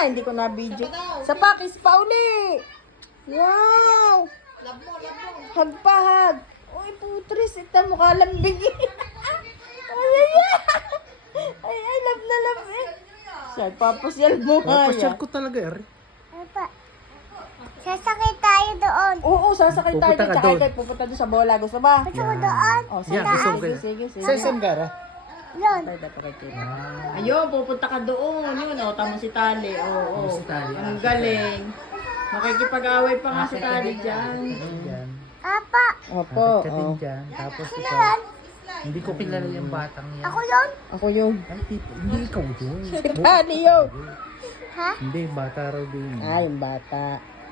Hindi ko na video. Sa pakis pa uli. Wow. Hag pa, hag. Uy, putris. Ito mukha lambing. Ay, love na love eh. Siya, papasyal mo nga Pasyal yan. ko talaga, Ari. Papa, sasakay tayo doon. Oo, sasakay tayo Pupunta doon. ka Tsaka doon. kayo pupunta doon sa bola. Gusto ba? Gusto mo doon? Oh, Yan, gusto ko. sige. Sa SM ka, Ari? Yun. Ayun, pupunta ka doon. Yun, oh, tama si Tali. Oo, Si Tali. ang galing. Makikipag-away pa nga si Tali dyan. Yan. Papa, Opo. Akit ka din Oh. dyan. Tapos sino ikaw. yan? Hindi ko kilala yung batang yan. Ako yun? Ako yung Ay, hindi ikaw yun. si Tali yun. Ha? Hindi, bata raw din. Ah, yung bata.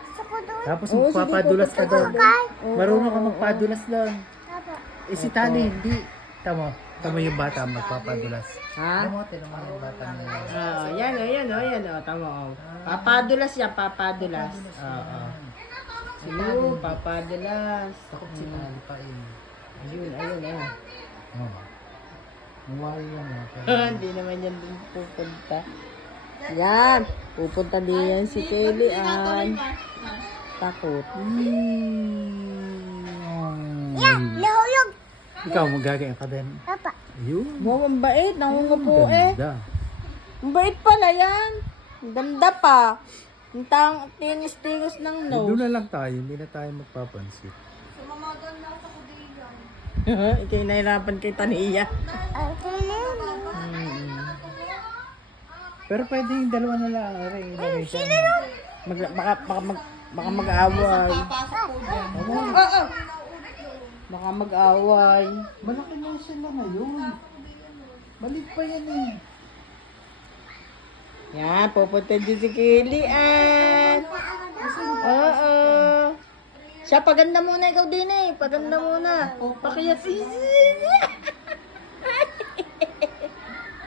Gusto ko doon. Tapos Oo, sige, magpapadulas ka pupunta doon. ka Sakay. Marunong ka magpadulas lang. Papa, Eh si Tali, hindi. Tama yung bata magpapadulas. Ha? Alam mo, tinama yung bata na yun. Yan, tama. Oh. Papadulas yan, papadulas. Oo. Ayun, papadulas. Takot si Tali pa eh. Ayun. Oo. Nawari yan Hindi naman yan din pupunta. Yan, pupunta din yan si Kelly Ann. Takot. yan, nahulog. Ikaw, magagaya ka din. Papa, Yun. Wow, ang bait. Nangungupo eh. Ganda. Ang bait pala yan. Ang ganda pa. Ang tingis-tingis ng Doon nose. na lang tayo, hindi na tayo magpapansit. Ikaw yung nahirapan kay Taniya. ang kailan. Pero pwede yung dalawa na lang. Ilagay siya. Baka mag-away. Baka mag-away. Malaki na sila ngayon. Balik pa yan eh. Yan, pupunta din si Kelly Ann. Oo. Siya, paganda muna ikaw din eh. Paganda muna. Pakiyat.